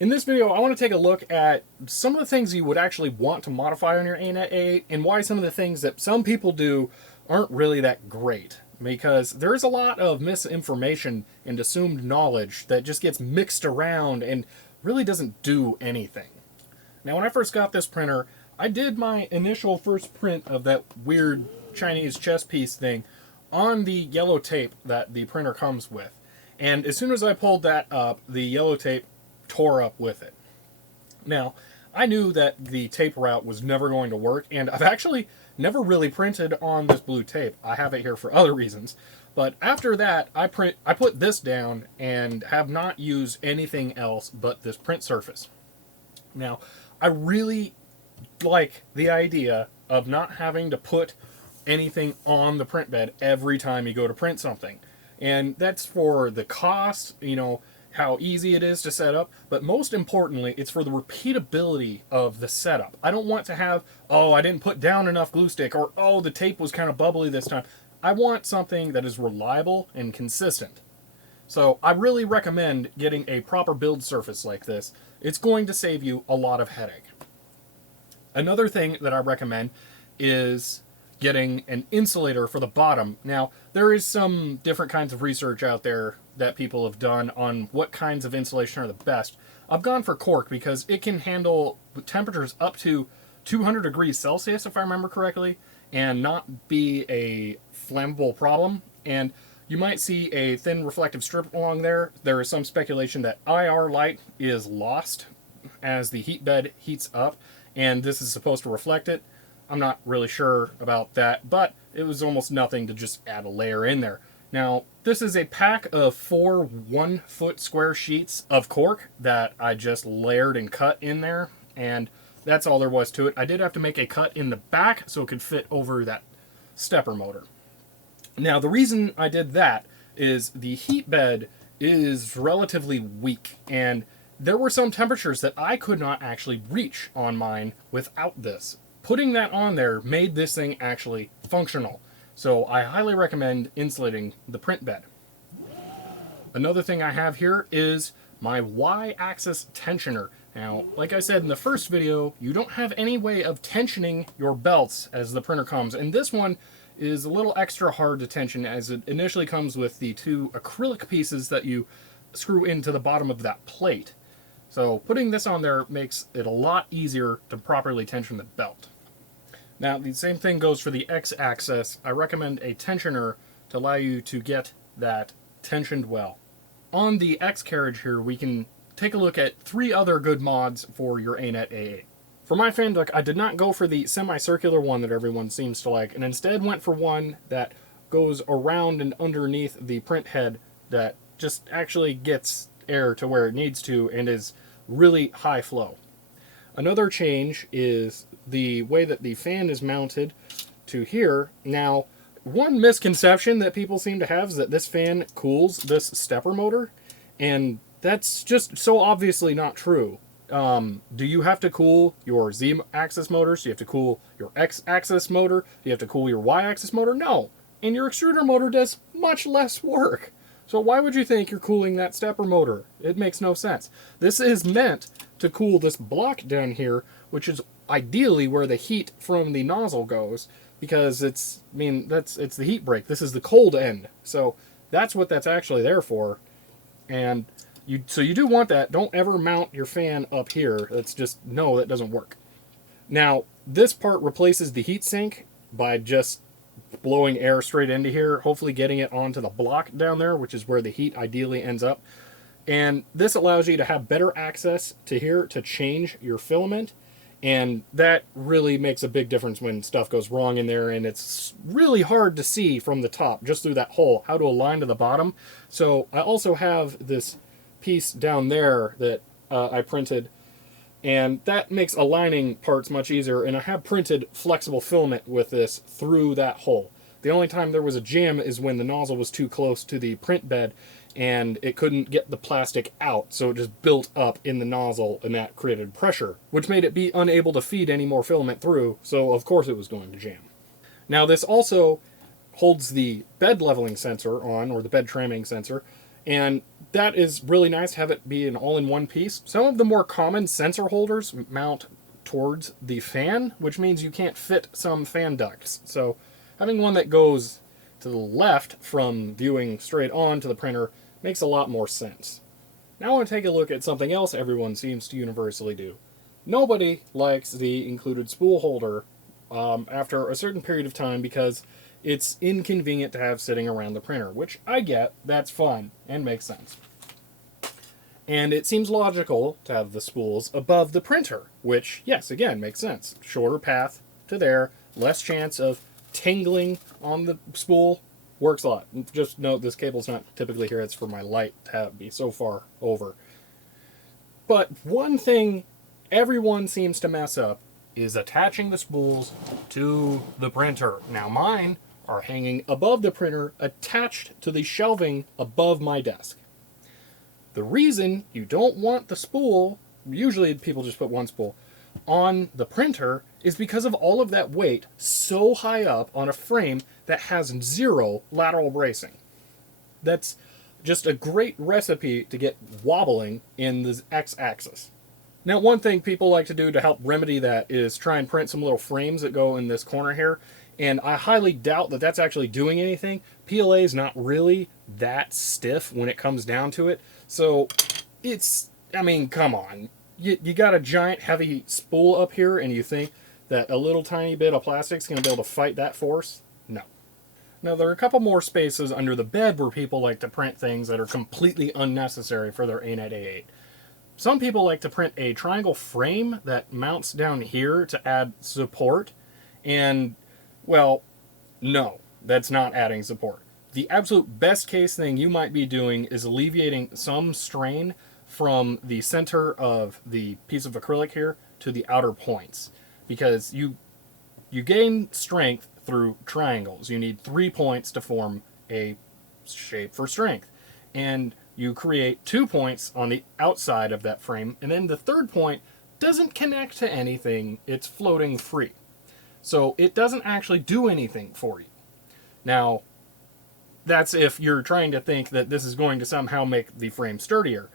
In this video, I want to take a look at some of the things you would actually want to modify on your Anet A8 and why some of the things that some people do aren't really that great. Because there's a lot of misinformation and assumed knowledge that just gets mixed around and really doesn't do anything. Now, when I first got this printer, I did my initial first print of that weird Chinese chess piece thing on the yellow tape that the printer comes with. And as soon as I pulled that up, the yellow tape tore up with it. Now, I knew that the tape route was never going to work, and I've actually never really printed on this blue tape. I have it here for other reasons. But after that, I put this down and have not used anything else but this print surface. Now, I really like the idea of not having to put anything on the print bed every time you go to print something. And that's for the cost, how easy it is to set up, but most importantly, it's for the repeatability of the setup. I don't want to have, oh, I didn't put down enough glue stick, or oh, the tape was kind of bubbly this time. I want something that is reliable and consistent. So I really recommend getting a proper build surface like this. It's going to save you a lot of headache. Another thing that I recommend is getting an insulator for the bottom. Now, there is some different kinds of research out there that people have done on what kinds of insulation are the best. I've gone for cork because it can handle temperatures up to 200 degrees Celsius, if I remember correctly, and not be a flammable problem. And you might see a thin reflective strip along there. There is some speculation that IR light is lost as the heat bed heats up, and this is supposed to reflect it. I'm not really sure about that, but it was almost nothing to just add a layer in there. Now, this is a pack of 4 1-foot square sheets of cork that I just layered and cut in there, and that's all there was to it. I did have to make a cut in the back so it could fit over that stepper motor. Now, the reason I did that is the heat bed is relatively weak, and there were some temperatures that I could not actually reach on mine without this. Putting that on there made this thing actually functional. So I highly recommend insulating the print bed. Another thing I have here is my Y-axis tensioner. Now, like I said in the first video, you don't have any way of tensioning your belts as the printer comes. And this one is a little extra hard to tension as it initially comes with the 2 acrylic pieces that you screw into the bottom of that plate. So putting this on there makes it a lot easier to properly tension the belt. Now, the same thing goes for the X-axis. I recommend a tensioner to allow you to get that tensioned well. On the X carriage here, we can take a look at 3 other good mods for your Anet A8. For my fan duct, I did not go for the semicircular one that everyone seems to like, and instead went for one that goes around and underneath the print head that just actually gets air to where it needs to and is really high flow. Another change is the way that the fan is mounted to here. Now, one misconception that people seem to have is that this fan cools this stepper motor, and that's just so obviously not true. Do you have to cool your Z-axis motors? Do you have to cool your X-axis motor? Do you have to cool your Y-axis motor? No. And your extruder motor does much less work. So why would you think you're cooling that stepper motor? It makes no sense. This is meant to cool this block down here, which is ideally where the heat from the nozzle goes, because it's the heat break. This is the cold end. So that's what that's actually there for. And so you do want that. Don't ever mount your fan up here. That's just, no, that doesn't work. Now, this part replaces the heat sink by just blowing air straight into here, hopefully getting it onto the block down there, which is where the heat ideally ends up. And this allows you to have better access to here to change your filament, and that really makes a big difference when stuff goes wrong in there, and it's really hard to see from the top, just through that hole, how to align to the bottom. So I also have this piece down there that I printed, and that makes aligning parts much easier, and I have printed flexible filament with this through that hole. The only time there was a jam is when the nozzle was too close to the print bed and it couldn't get the plastic out, so it just built up in the nozzle, and that created pressure, which made it be unable to feed any more filament through, so of course it was going to jam. Now, this also holds the bed leveling sensor on, or the bed tramming sensor, And that is really nice to have it be an all-in-one piece. Some of the more common sensor holders mount towards the fan, which means you can't fit some fan ducts. So having one that goes to the left from viewing straight on to the printer makes a lot more sense. Now I want to take a look at something else everyone seems to universally do. Nobody likes the included spool holder after a certain period of time because it's inconvenient to have sitting around the printer, which I get, that's fine, and makes sense. And it seems logical to have the spools above the printer, which, yes, again, makes sense. Shorter path to there, less chance of tingling on the spool, works a lot. Just note this cable's not typically here, it's for my light to be so far over. But one thing everyone seems to mess up is attaching the spools to the printer. Now mine are hanging above the printer, attached to the shelving above my desk. The reason you don't want the spool, usually people just put one spool, on the printer is because of all of that weight so high up on a frame that has zero lateral bracing. That's just a great recipe to get wobbling in the x-axis. Now, one thing people like to do to help remedy that is try and print some little frames that go in this corner here, and I highly doubt that that's actually doing anything. PLA is not really that stiff when it comes down to it, so it's, I mean, come on. You got a giant heavy spool up here and you think that a little tiny bit of plastic is going to be able to fight that force? No. Now, there are a couple more spaces under the bed where people like to print things that are completely unnecessary for their Anet A8. Some people like to print a triangle frame that mounts down here to add support, and, well, no, that's not adding support. The absolute best case thing you might be doing is alleviating some strain from the center of the piece of acrylic here to the outer points, because you gain strength through triangles. You need 3 points to form a shape for strength, and you create 2 points on the outside of that frame, and then the third point doesn't connect to anything, it's floating free. So it doesn't actually do anything for you. Now, that's if you're trying to think that this is going to somehow make the frame sturdier.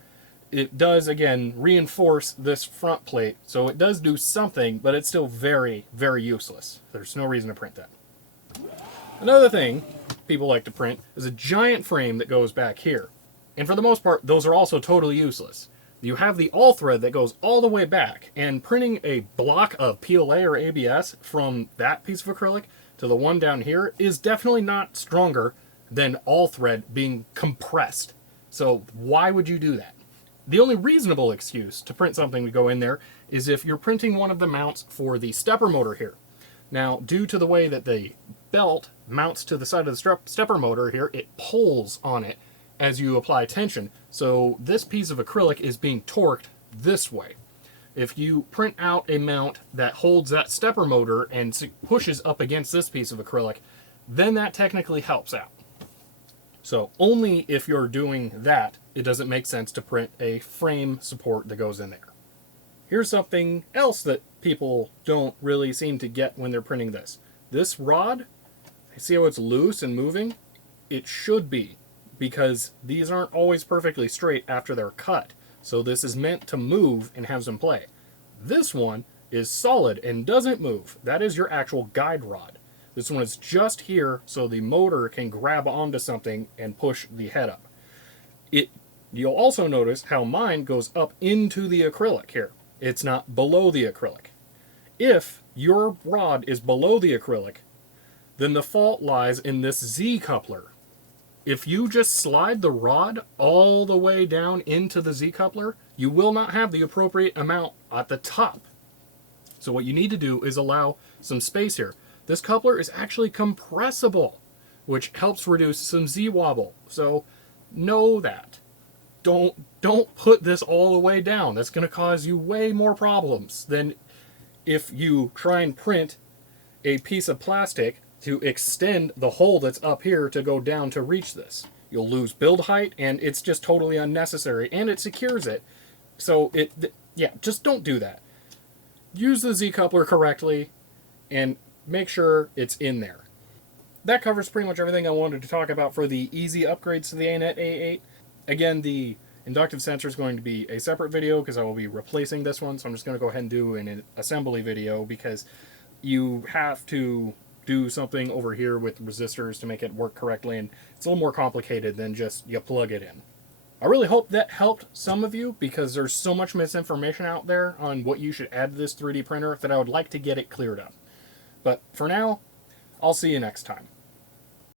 It does, again, reinforce this front plate, so it does do something, but it's still very, very useless. There's no reason to print that. Another thing people like to print is a giant frame that goes back here. And for the most part, those are also totally useless. You have the all thread that goes all the way back, and printing a block of PLA or ABS from that piece of acrylic to the one down here is definitely not stronger than all thread being compressed. So why would you do that? The only reasonable excuse to print something to go in there is if you're printing one of the mounts for the stepper motor here. Now, due to the way that the belt mounts to the side of the stepper motor here, it pulls on it as you apply tension. So this piece of acrylic is being torqued this way. If you print out a mount that holds that stepper motor and pushes up against this piece of acrylic, then that technically helps out. So only if you're doing that, it doesn't make sense to print a frame support that goes in there. Here's something else that people don't really seem to get when they're printing this. This rod, see how it's loose and moving? It should be, because these aren't always perfectly straight after they're cut. So this is meant to move and have some play. This one is solid and doesn't move. That is your actual guide rod. This one is just here so the motor can grab onto something and push the head up. You'll also notice how mine goes up into the acrylic here. It's not below the acrylic. If your rod is below the acrylic, then the fault lies in this Z coupler. If you just slide the rod all the way down into the Z coupler, you will not have the appropriate amount at the top. So what you need to do is allow some space here. This coupler is actually compressible, which helps reduce some Z wobble. So know that. Don't put this all the way down. That's going to cause you way more problems than if you try and print a piece of plastic to extend the hole that's up here to go down to reach this. You'll lose build height, and it's just totally unnecessary, and it secures it. So yeah, just don't do that. Use the Z coupler correctly, and make sure it's in there. That covers pretty much everything I wanted to talk about for the easy upgrades to the Anet A8. Again, the inductive sensor is going to be a separate video because I will be replacing this one. So I'm just going to go ahead and do an assembly video because you have to do something over here with resistors to make it work correctly, and it's a little more complicated than just you plug it in. I really hope that helped some of you because there's so much misinformation out there on what you should add to this 3D printer that I would like to get it cleared up. But for now, I'll see you next time.